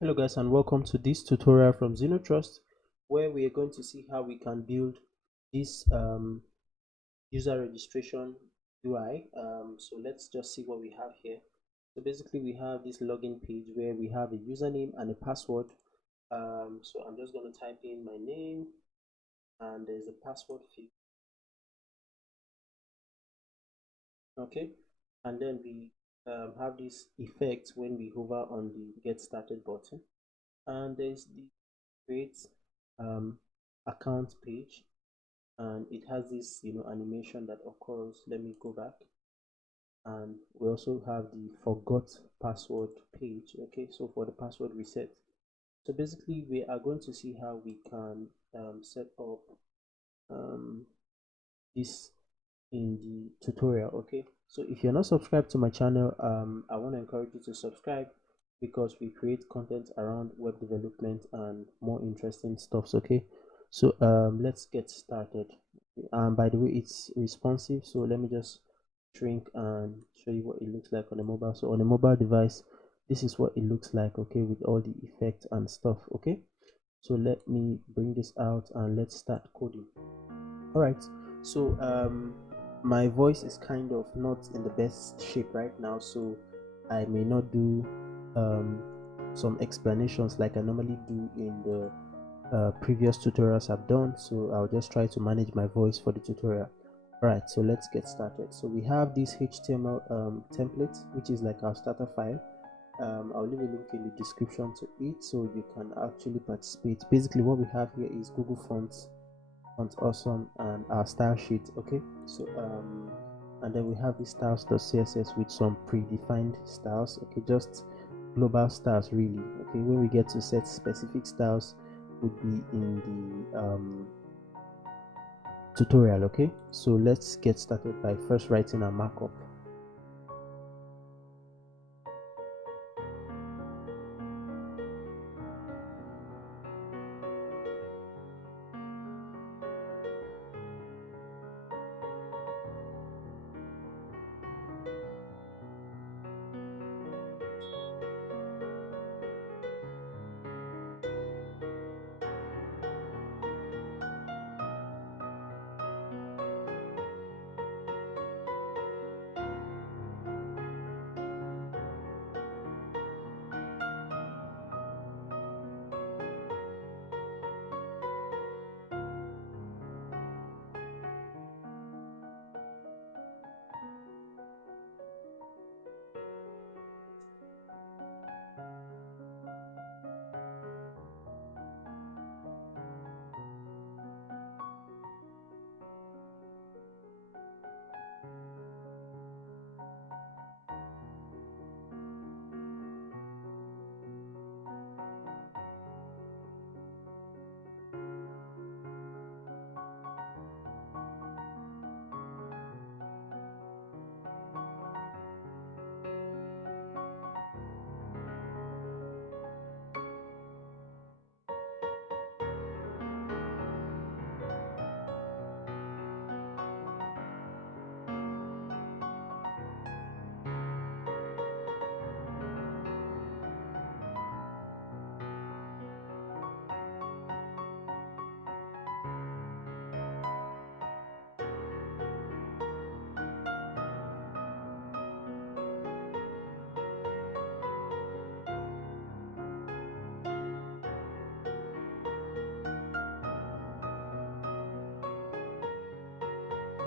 Hello guys, and welcome to this tutorial from Trust, where we are going to see how we can build this user registration UI. So let's just see what we have here. So basically we have this login page where we have a username and a password. So I'm just going to type in my name and there's a password field. Okay, and then we have this effect when we hover on the get started button, and there's the create um, account page, and it has this animation that occurs. Let me go back, and we also have the forgot password page. Okay, so for the password reset, so basically we are going to see how we can set up um, this in the tutorial. Okay, so if you're not subscribed to my channel, I want to encourage you to subscribe because we create content around web development and more interesting stuffs. Okay, so let's get started. By the way, it's responsive, so let me just shrink and show you what it looks like on a mobile. So on a mobile device, this is what it looks like, okay, with all the effects and stuff. Okay, so let me bring this out and let's start coding. All right, so my voice is kind of not in the best shape right now, so I may not do um, some explanations like I normally do in the previous tutorials I've done. So I'll just try to manage my voice for the tutorial. All right, so let's get started. So we have this HTML template, which is like our starter file. I'll leave a link in the description to it so you can actually participate. Basically what we have here is Google Fonts, Font Awesome, and our style sheet. Okay, so and then we have the styles.css with some predefined styles. Okay, just global styles really. Okay, when we get to set specific styles would be in the tutorial. Okay, so let's get started by first writing a markup.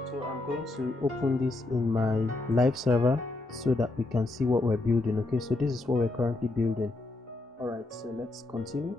So I'm going to open this in my live server so that we can see what we're building. Okay, so this is what we're currently building. All right, so let's continue.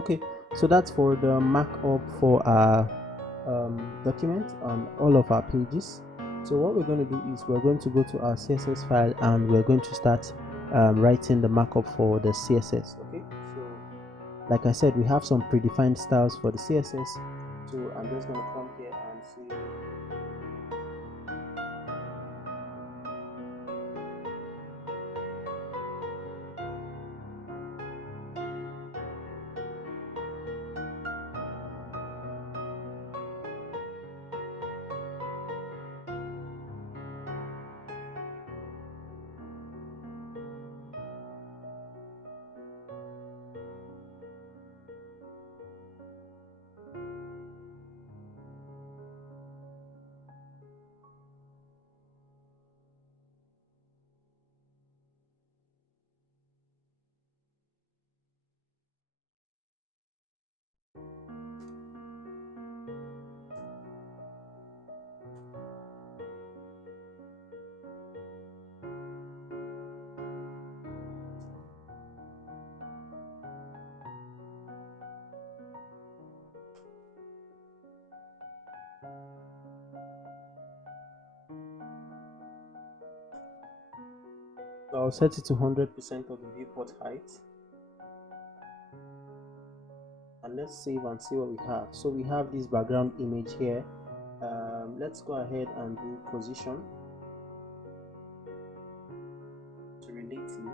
Okay, so that's for the markup for our document on all of our pages. So what we're going to do is we're going to go to our CSS file and we're going to start writing the markup for the CSS. Okay, so like I said, we have some predefined styles for the CSS. So I'm just going to come here and say so I'll set it to 100% of the viewport height. And let's save and see what we have. So we have this background image here. Let's go ahead and do position to relative.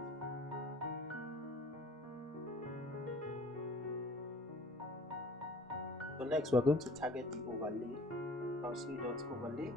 So next we're going to target the overlay. I'll see dot overlay.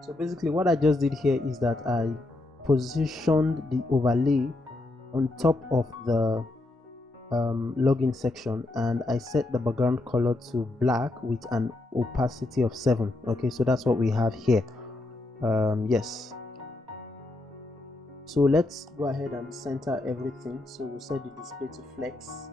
So basically what I just did here is that I positioned the overlay on top of the login section, and I set the background color to black with an opacity of 7. Okay, so that's what we have here. Yes, so let's go ahead and center everything. So we'll set the display to flex.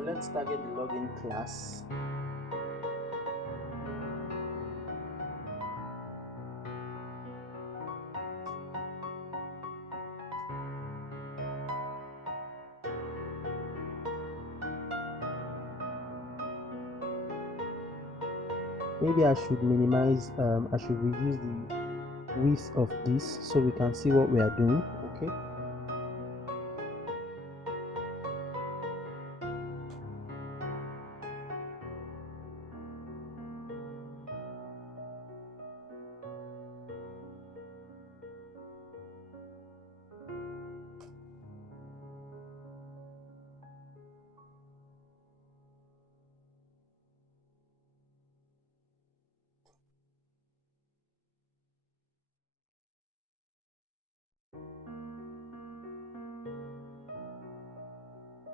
So let's target the login class. Maybe I should minimize, I should reduce the width of this so we can see what we are doing. Okay.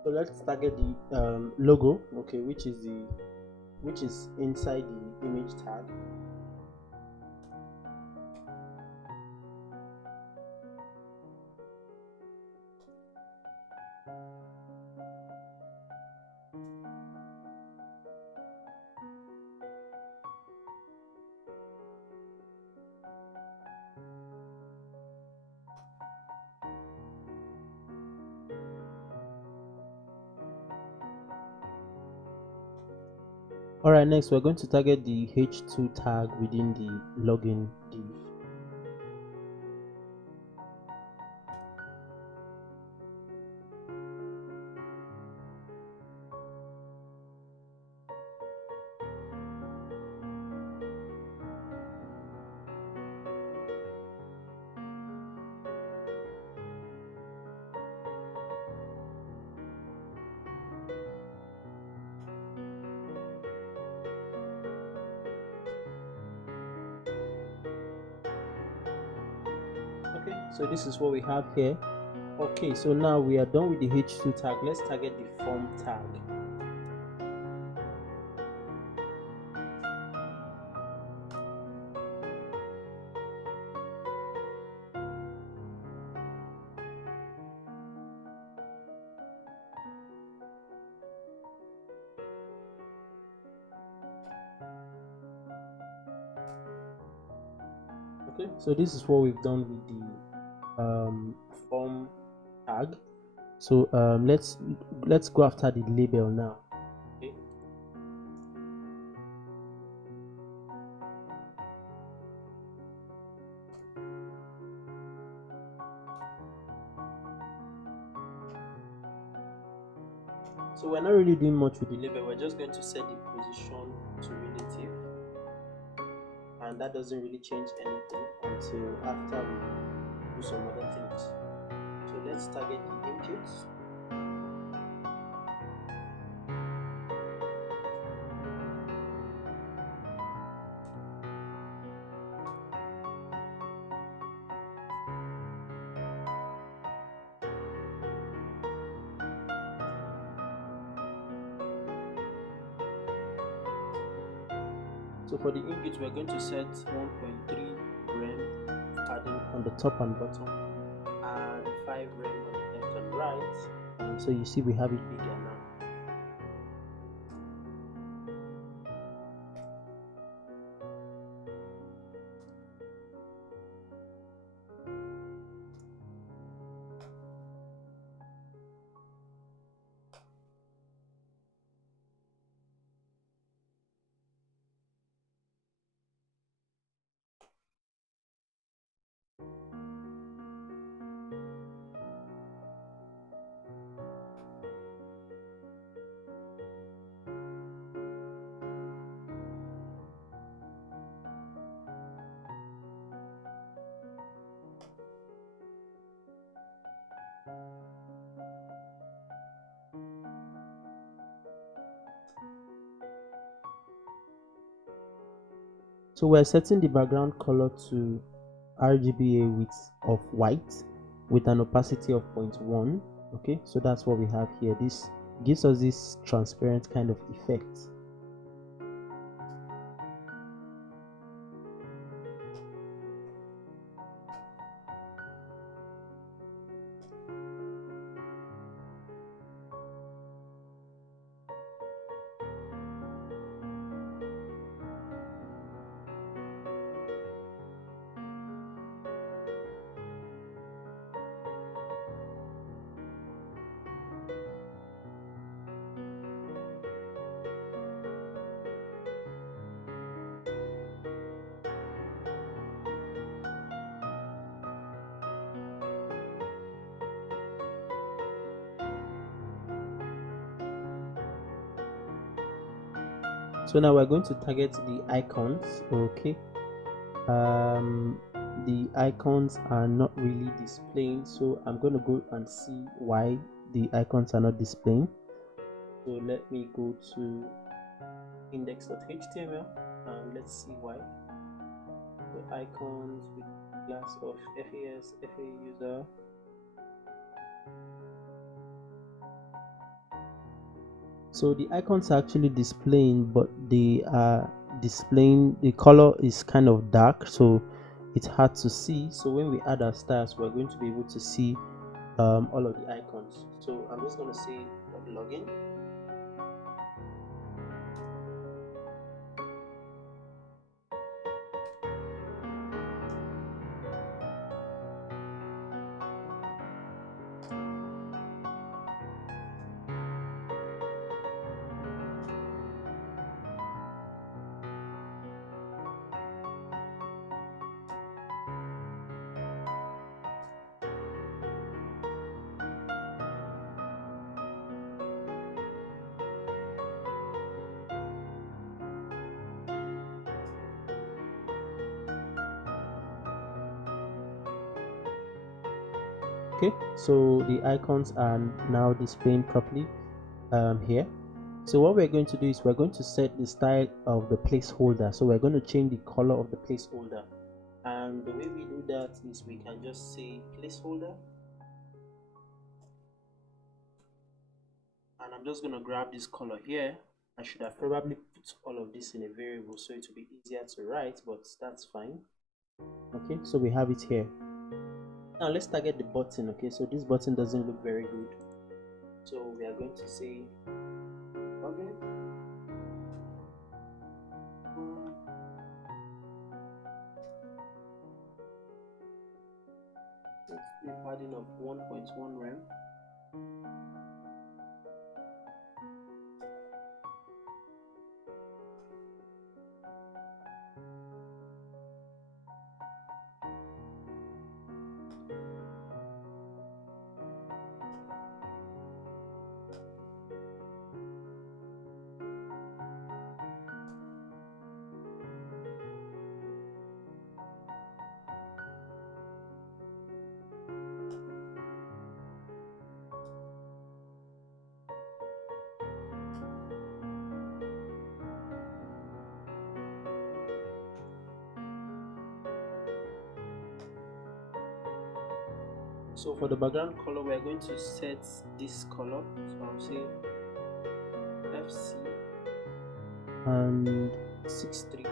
So let's target the logo, okay, which is inside the image tag. Alright, next we're going to target the h2 tag within the login div. Okay, so this is what we have here. Okay, so now we are done with the h2 tag. Let's target the form tag. Okay, so this is what we've done with the form tag. So let's go after the label now. Okay. So we're not really doing much with the label. We're just going to set the position to relative, and that doesn't really change anything until after we do some other things. So let's target the inputs. So for the input, we're going to set 1.3 rem padding on the top and bottom, and 5 rem on the left and right. So you see we have it bigger now. So we're setting the background color to rgba width of white with an opacity of 0.1. Okay, so that's what we have here. This gives us this transparent kind of effect. So now we're going to target the icons. Okay, the icons are not really displaying, so I'm going to go and see why the icons are not displaying. So let me go to index.html and let's see why. So icons with class of FA user. So the icons are actually displaying, but they are displaying, the color is kind of dark, so it's hard to see. So when we add our styles, we're going to be able to see all of the icons. So I'm just going to say login. Okay, so the icons are now displaying properly here. So what we're going to do is we're going to set the style of the placeholder. So we're going to change the color of the placeholder, and the way we do that is we can just say placeholder, and I'm just going to grab this color here. I should have probably put all of this in a variable so it will be easier to write, but that's fine. Okay, so we have it here. Now let's target the button. Okay, so this button doesn't look very good, so we are going to say okay, let's do padding of 1.1 rem. So for the background color, we are going to set this color. So I'll say FC and 63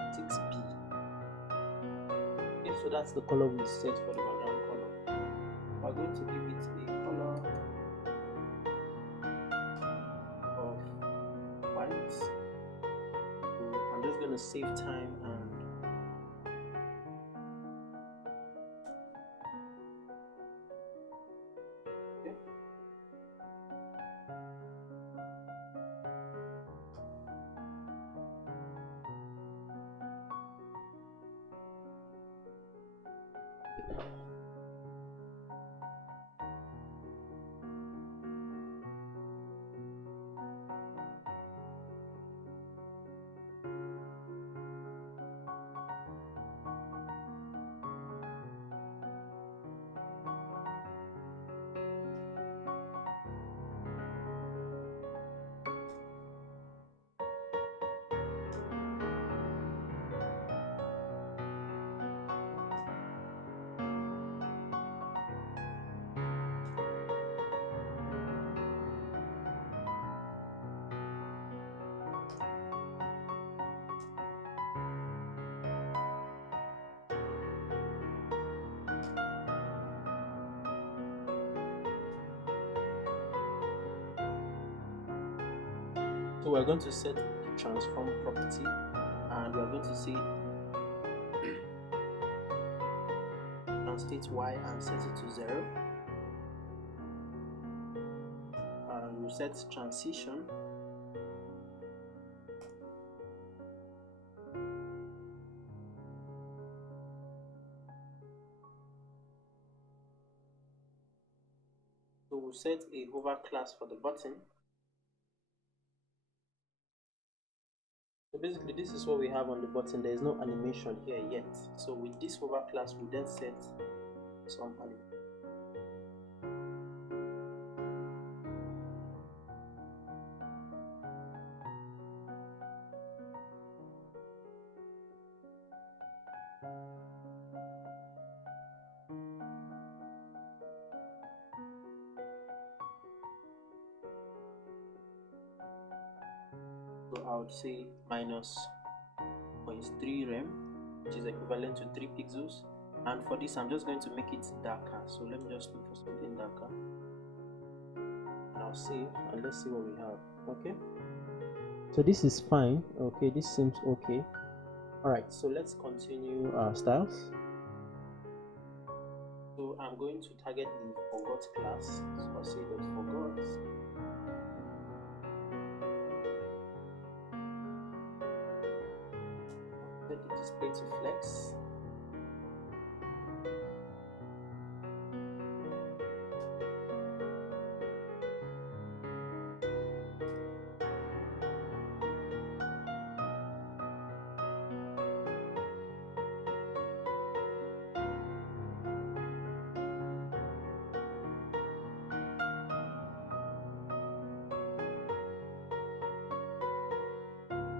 6B. Okay, so that's the color we set for the background color. We're going to give it a color of white. So I'm just going to save time and okay. So we're going to set the transform property, and we're going to say translate y and set it to 0. And we'll set transition. So we'll set a hover class for the button. basically this is what we have on the button. There is no animation here yet. So with this hover class, we then set some animation. So I would say minus 0.3 rem, which is equivalent to 3 pixels. And for this, I'm just going to make it darker. So let me just look for something darker. And I'll save, and let's see what we have. Okay. So this is fine. Okay, this seems okay. All right. So let's continue our styles. So I'm going to target the forgot class. So I'll say that forgot. Set the display to flex.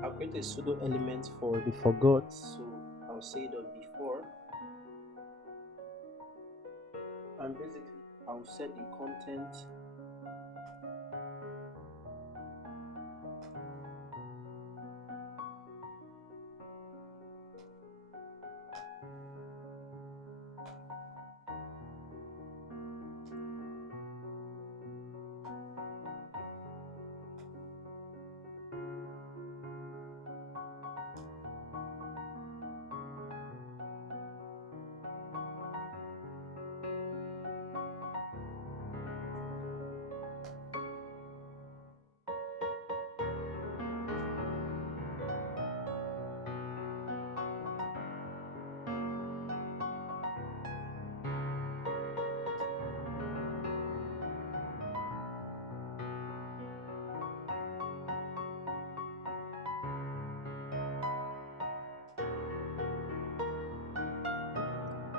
I'll create a pseudo element for the forgot. So I'll say that before, and basically I'll set the content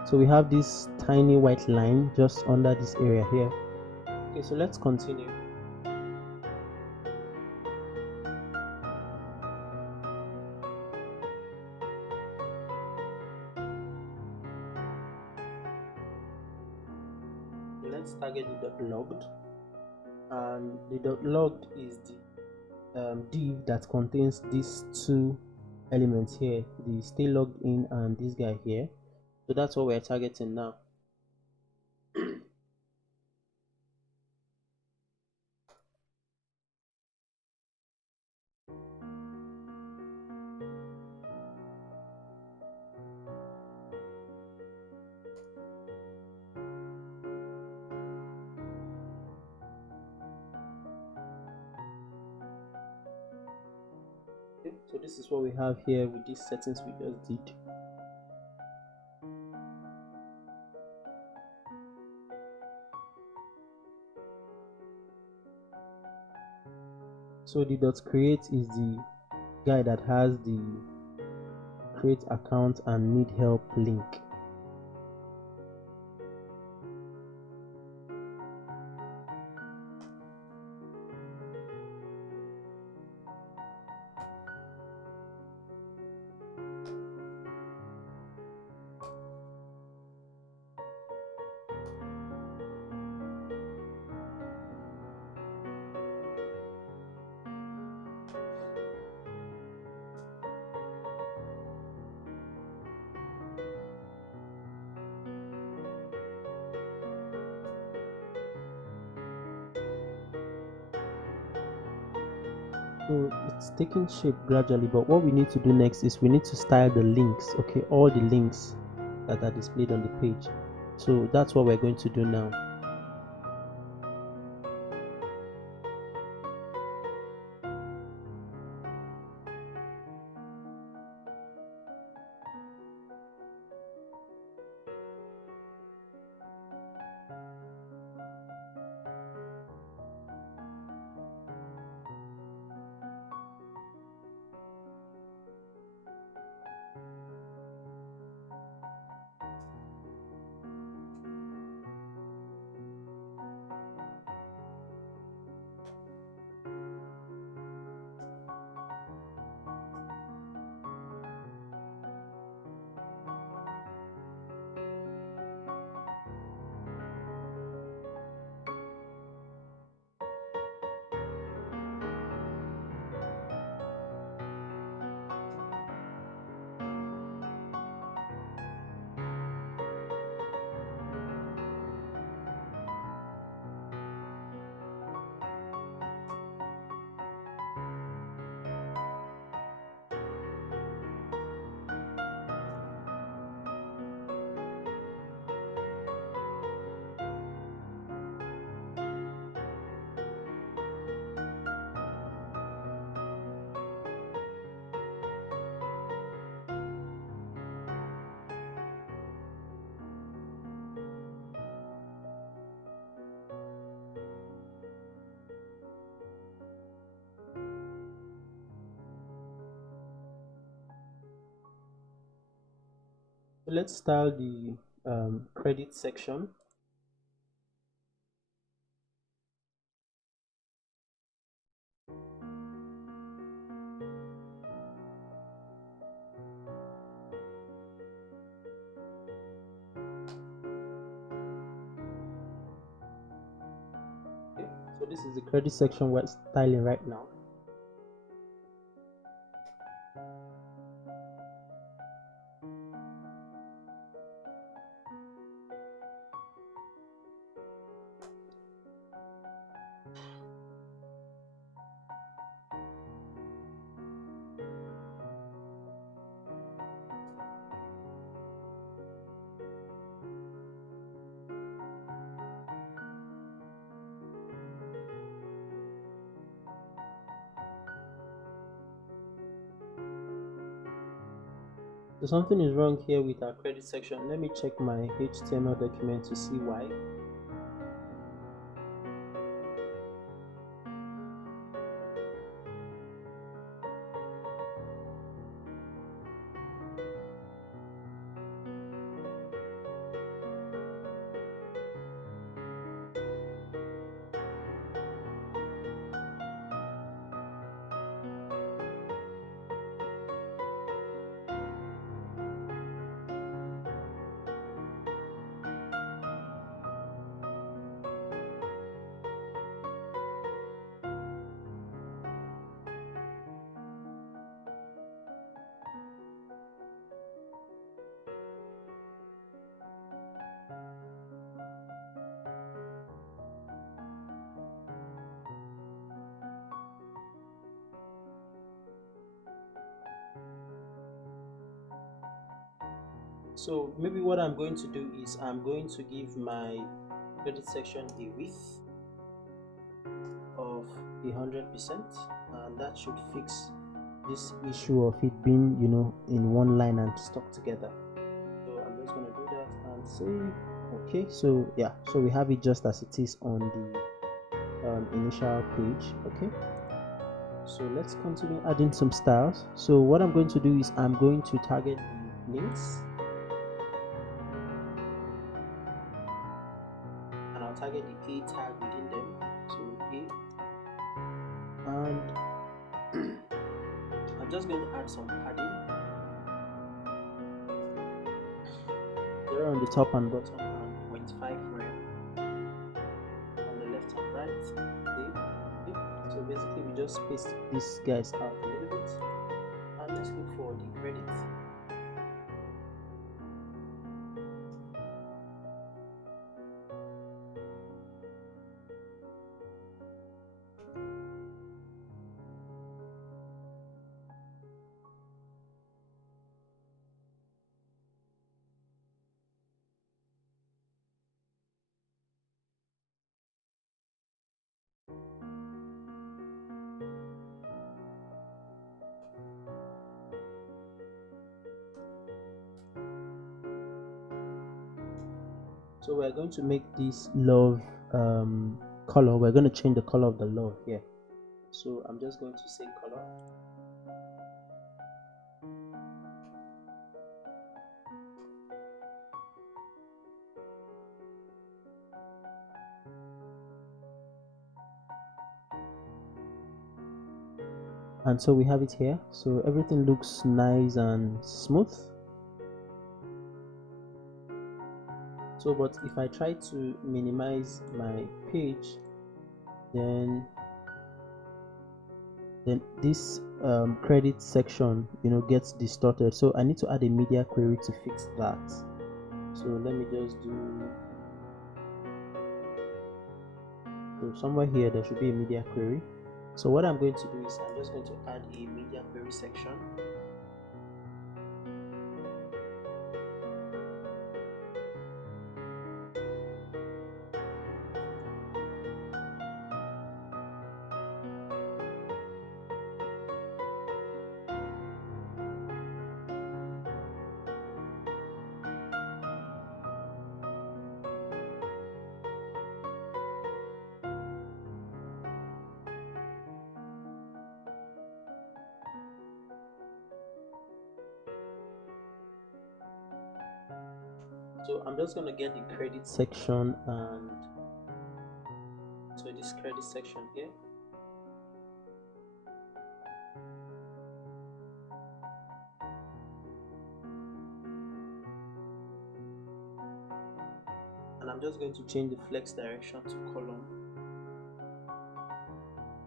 So we have this tiny white line just under this area here. Okay, so let's continue. Let's target the dot logged, and the dot logged is the div that contains these two elements here, the stay logged in and this guy here. So that's what we're targeting now. Okay, so this is what we have here with these settings we just did. So the dot create is the guy that has the create account and need help link. So it's taking shape gradually, but what we need to do next is we need to style the links. Okay, all the links that are displayed on the page. So that's what we're going to do now. let's style the credit section. Okay, so this is the credit section we're styling right now. So something is wrong here with our credit section. Let me check my HTML document to see why. So maybe what I'm going to do is I'm going to give my credit section a width of 100%, and that should fix this issue of it being, you know, in one line and stuck together. So I'm just going to do that and say okay. So yeah, so we have it just as it is on the initial page. Okay, so let's continue adding some styles. So what I'm going to do is I'm going to target the links, and I'll target the A tag within them. So A, and I'm just going to add some padding there on the top and bottom, and 0.5 rem on the left and right. Okay. So basically we just space these guys out a little bit, and let's look for the credit. So we're going to make this love color. We're going to change the color of the love here. So I'm just going to say color. And so we have it here. So everything looks nice and smooth. So but if I try to minimize my page, then this credit section, you know, gets distorted. So I need to add a media query to fix that. So let me just do, so somewhere here there should be a media query. So what I'm going to do is I'm just going to add a media query section. So I'm just going to get the credit section, and so this credit section here, and I'm just going to change the flex direction to column,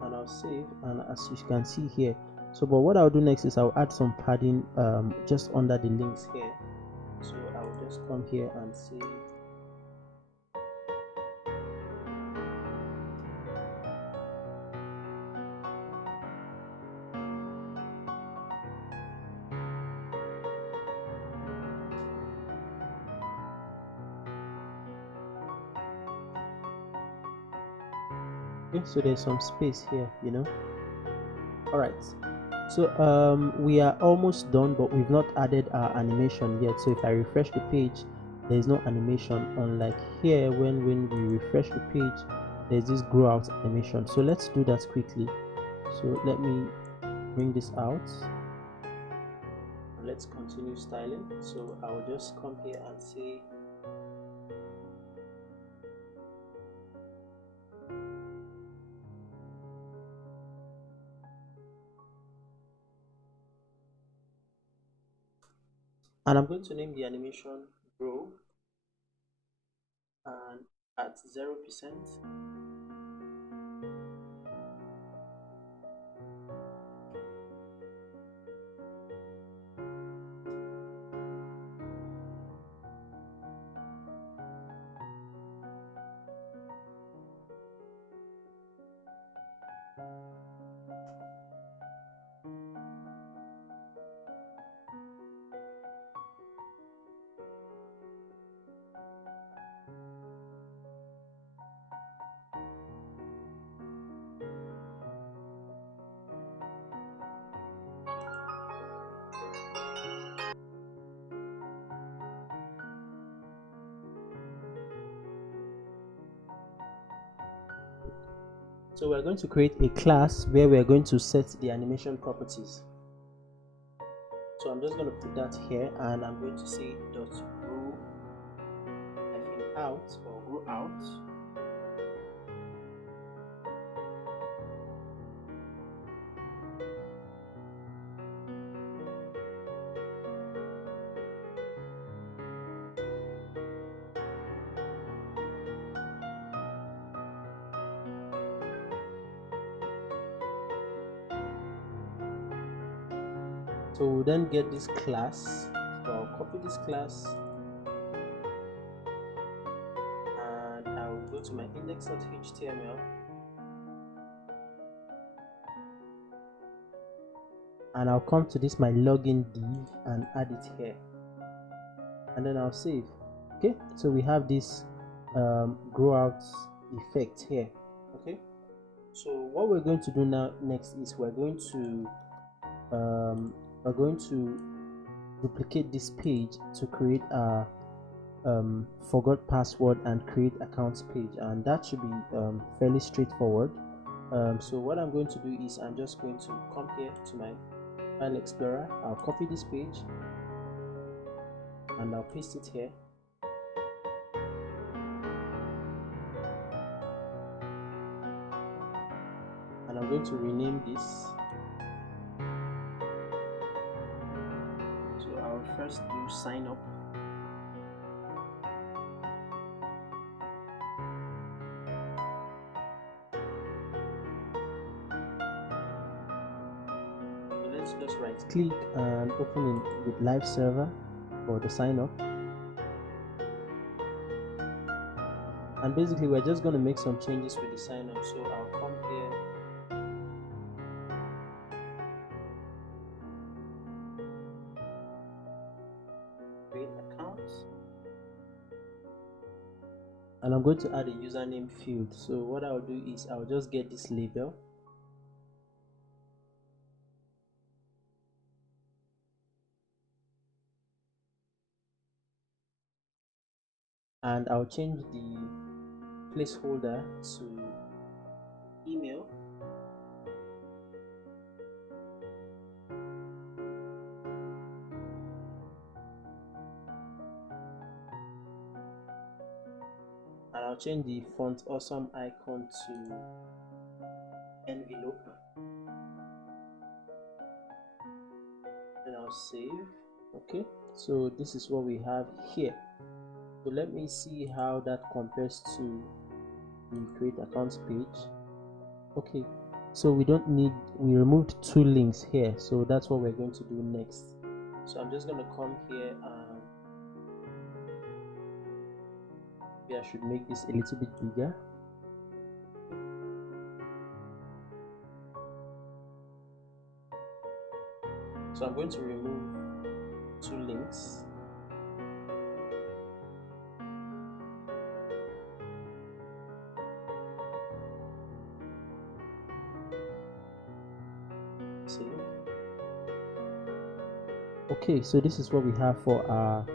and I'll save. And as you can see here, so but what I'll do next is I'll add some padding just under the links here. So I'll just come here and say okay, so there's some space here, all right. So we are almost done, but we've not added our animation yet. So if I refresh the page, there is no animation, unlike here when we refresh the page, there's this grow out animation. So let's do that quickly. So let me bring this out, and let's continue styling. So I'll just come here and say and I'm going to name the animation grow, and at 0%. So we're going to create a class where we're going to set the animation properties. So I'm just going to put that here, and I'm going to say dot grow out or grow out. So we'll then get this class. So I'll copy this class, and I'll go to my index.html, and I'll come to this my login div and add it here, and then I'll save. Okay, so we have this grow out effect here. Okay, so what we're going to do now next is we're going to duplicate this page to create a forgot password and create accounts page, and that should be fairly straightforward. So what I'm going to do is I'm just going to come here to my file explorer. I'll copy this page and I'll paste it here, and I'm going to rename this. So I'll first do sign up. So let's just right click and open it with live server for the sign up. And basically we're just going to make some changes with the sign up. So I'll come here, create accounts, and I'm going to add a username field. So what I'll do is I'll just get this label, and I'll change the placeholder to email, and I'll change the font awesome icon to envelope, and I'll save. Okay, so this is what we have here. So let me see how that compares to the create accounts page. Okay, so we removed two links here, so that's what we're going to do next. So I'm just going to come here and maybe I should make this a little bit bigger. So I'm going to remove two links. Save. Okay, so this is what we have for our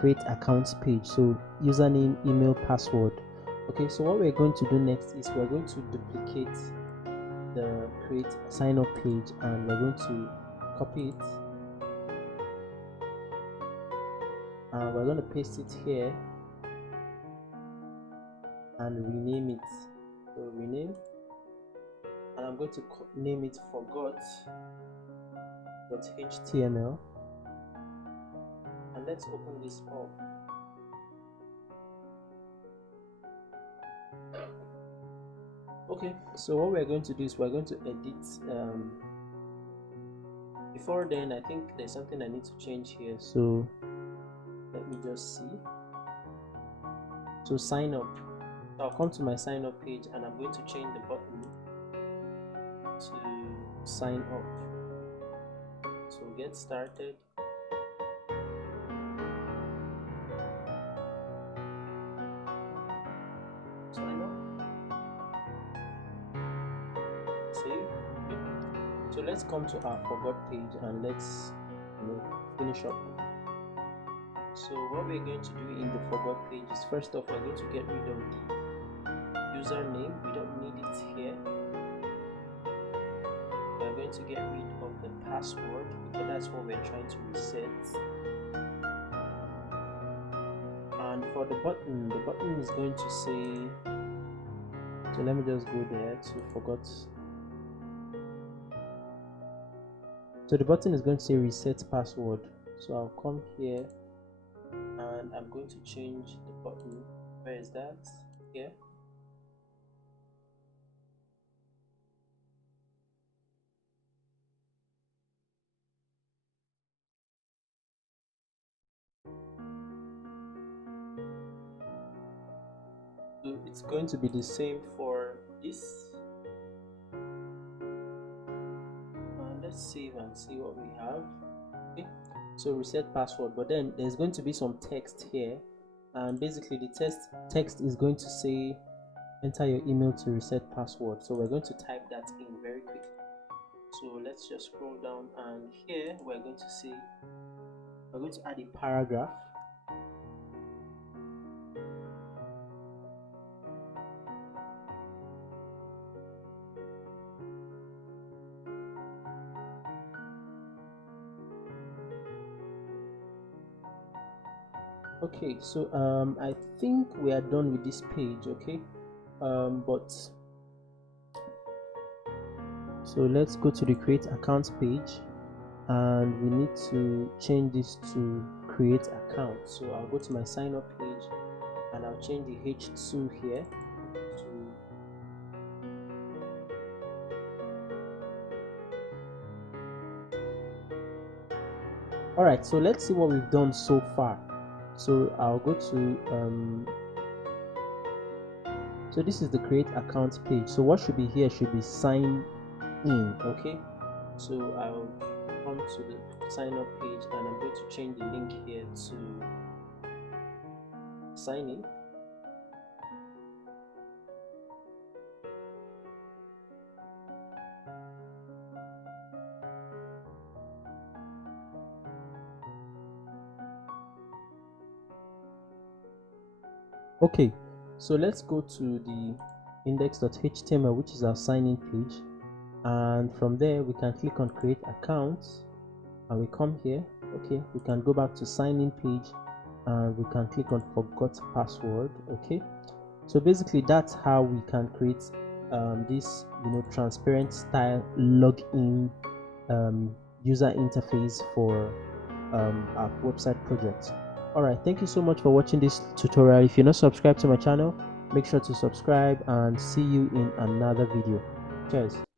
create accounts page. So username, email, password. Okay, so what we're going to do next is we're going to duplicate the create sign up page, and we're going to copy it, and we're going to paste it here and rename it. So rename, and I'm going to name it forgot.html, and let's open this up. Okay, so what we're going to do is we're going to edit. Before then, I think there's something I need to change here, so let me just see. So sign up. So I'll come to my sign up page, and I'm going to change the button to sign up. So get started. Sign up. Save. Okay. So let's come to our forgot page and let's finish up. So what we're going to do in the forgot page is, first off, we're going to get rid of the username. We don't need it here. We're going to get rid of the password because that's what we're trying to reset. And for the button is going to say, so let me just go there to forgot. So the button is going to say reset password. So I'll come here and I'm going to change the button. Where is that? Here. So it's going to be the same for this. Let's save and see what we have. Okay, so reset password, but then there's going to be some text here, and basically the text is going to say enter your email to reset password. So we're going to type that in very quickly. So let's just scroll down, and here we're going to add a paragraph. Okay, so I think we are done with this page. Okay, but so let's go to the create accounts page, and we need to change this to create account. So I'll go to my sign up page and I'll change the H2 here to alright. So let's see what we've done so far. So I'll go to so this is the create account page. So what should be here should be sign in. Okay, so I'll come to the sign up page and I'm going to change the link here to sign in. Okay, so let's go to the index.html, which is our sign-in page, and from there we can click on create accounts and we come here. Okay, we can go back to sign-in page and we can click on forgot password. Okay, so basically that's how we can create this transparent style login user interface for our website project. All right, thank you so much for watching this tutorial. If you're not subscribed to my channel, make sure to subscribe, and see you in another video. Cheers.